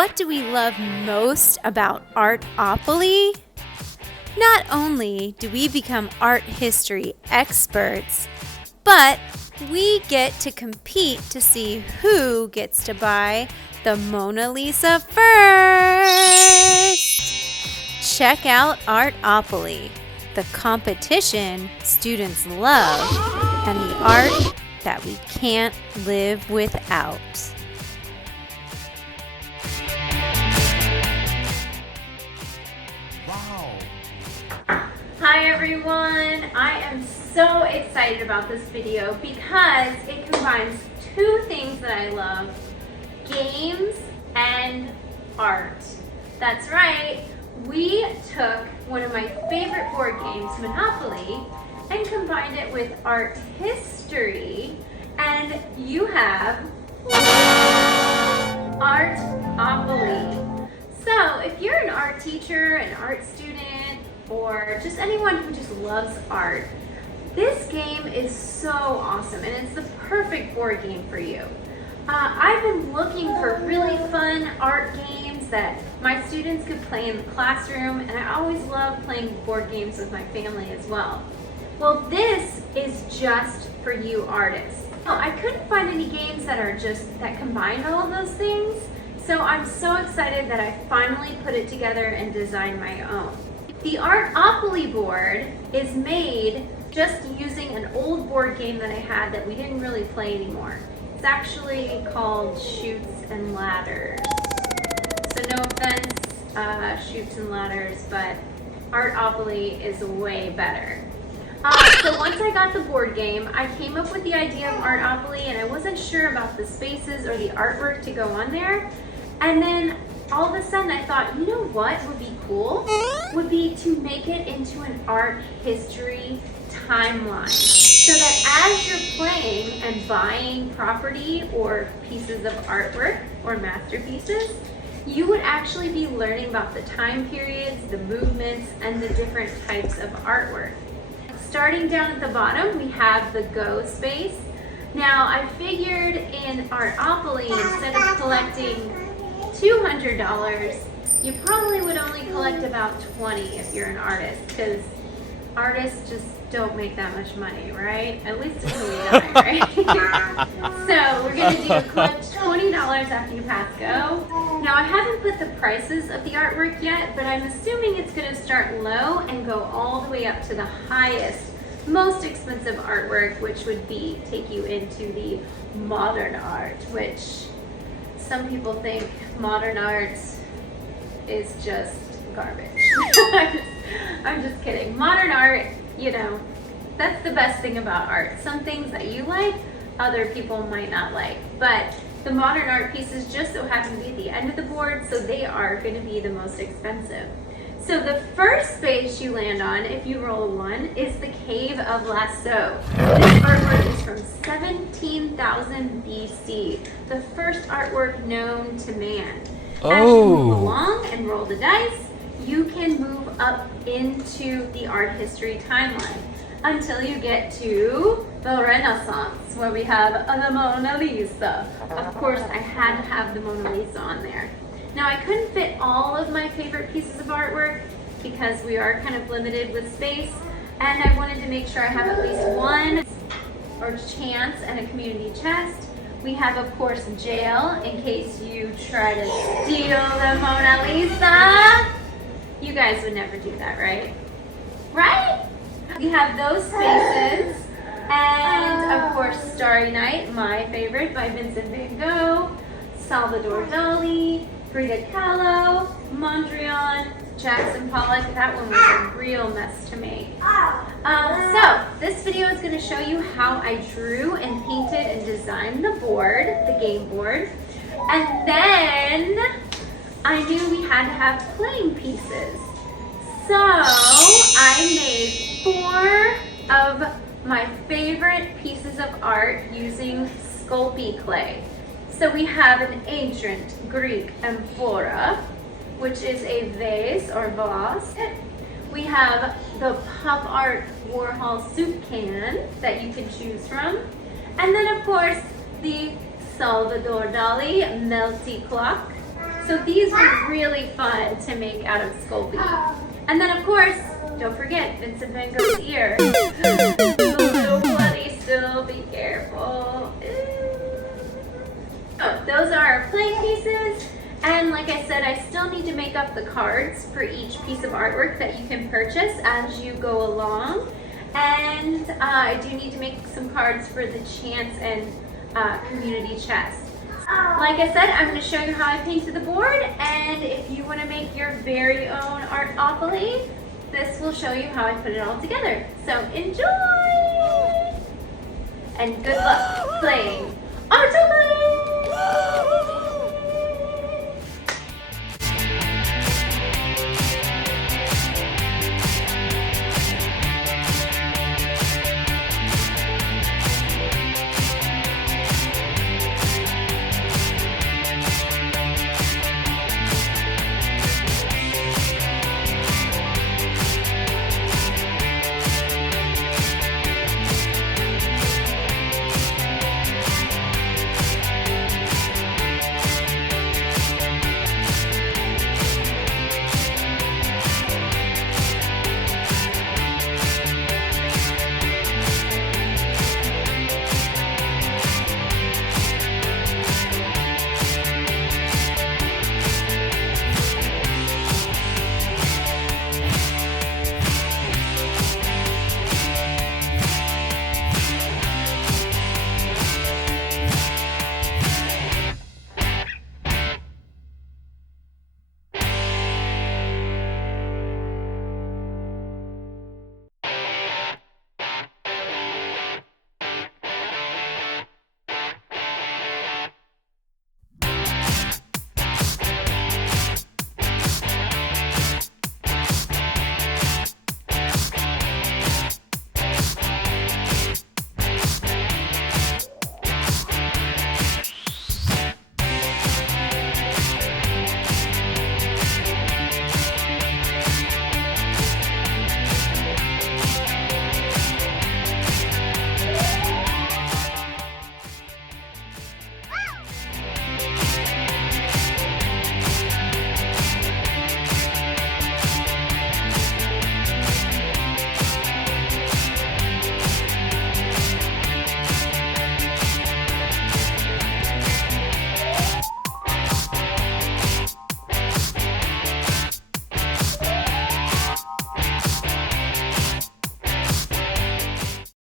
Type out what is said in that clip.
What do we love most about Artopoly? Not only do we become art history experts, but we get to compete to see who gets to buy the Mona Lisa first. Check out Artopoly, the competition students love and the art that we can't live without. Hi everyone, I am so excited about this video because it combines two things that I love, games and art. That's right, we took one of my favorite board games, Monopoly, and combined it with art history, and you have Artopoly. So if you're an art teacher, an art student, or just anyone who just loves art, this game is so awesome and it's the perfect board game for you. I've been looking for really fun art games that my students could play in the classroom, and I always love playing board games with my family as well. Well, this is just for you artists. I couldn't find any games that combine all of those things, so I'm so excited that I finally put it together and designed my own. The Artopoly board is made just using an old board game that I had that we didn't really play anymore. It's actually called Chutes and Ladders. So no offense, Chutes and Ladders, but Artopoly is way better. So once I got the board game, I came up with the idea of Artopoly, and I wasn't sure about the spaces or the artwork to go on there. And then all of a sudden I thought, you know what would be cool? Would be to make it into an art history timeline. So that as you're playing and buying property or pieces of artwork or masterpieces, you would actually be learning about the time periods, the movements, and the different types of artwork. Starting down at the bottom, we have the Go space. Now I figured in Artopoly, instead of collecting $200, you probably would only collect about 20 if you're an artist, because artists just don't make that much money, right? At least until we die, right? So we're going to collect $20 after you pass Go. Now I haven't put the prices of the artwork yet, but I'm assuming it's going to start low and go all the way up to the highest, most expensive artwork, which would take you into the modern art, which some people think modern art is just garbage. I'm just kidding. Modern art, you know, that's the best thing about art. Some things that you like, other people might not like. But the modern art pieces just so happen to be at the end of the board, so they are going to be the most expensive. So the first space you land on, if you roll a 1, is the Cave of Lascaux. This artwork is from 17,000 BC, the first artwork known to man. As you move along and roll the dice, you can move up into the art history timeline until you get to the Renaissance, where we have the Mona Lisa. Of course, I had to have the Mona Lisa on there. Now, I couldn't fit all of my favorite pieces of artwork because we are kind of limited with space, and I wanted to make sure I have at least one or chance and a community chest. We have, of course, jail in case you try to steal the Mona Lisa. You guys would never do that, right? Right? We have those spaces, and of course, Starry Night, my favorite, by Vincent van Gogh, Salvador Dali, Frida Kahlo, Mondrian, Jackson Pollock. That one was a real mess to make. So this video is going to show you how I drew and painted and designed the board, the game board. And then I knew we had to have playing pieces. So I made 4 of my favorite pieces of art using Sculpey clay. So we have an ancient Greek amphora, which is a vase or vase. We have the pop art Warhol soup can that you can choose from. And then of course the Salvador Dali melty clock. So these were really fun to make out of Sculpey. And then of course, don't forget Vincent van Gogh's ear. It's a little bloody still, be careful. Oh, those are our play pieces. And like I said, I still need to make up the cards for each piece of artwork that you can purchase as you go along. And I do need to make some cards for the Chants and community chest. Like I said, I'm going to show you how I painted the board, and if you want to make your very own Artopoly, this will show you how I put it all together. So enjoy! And good luck playing Artopoly!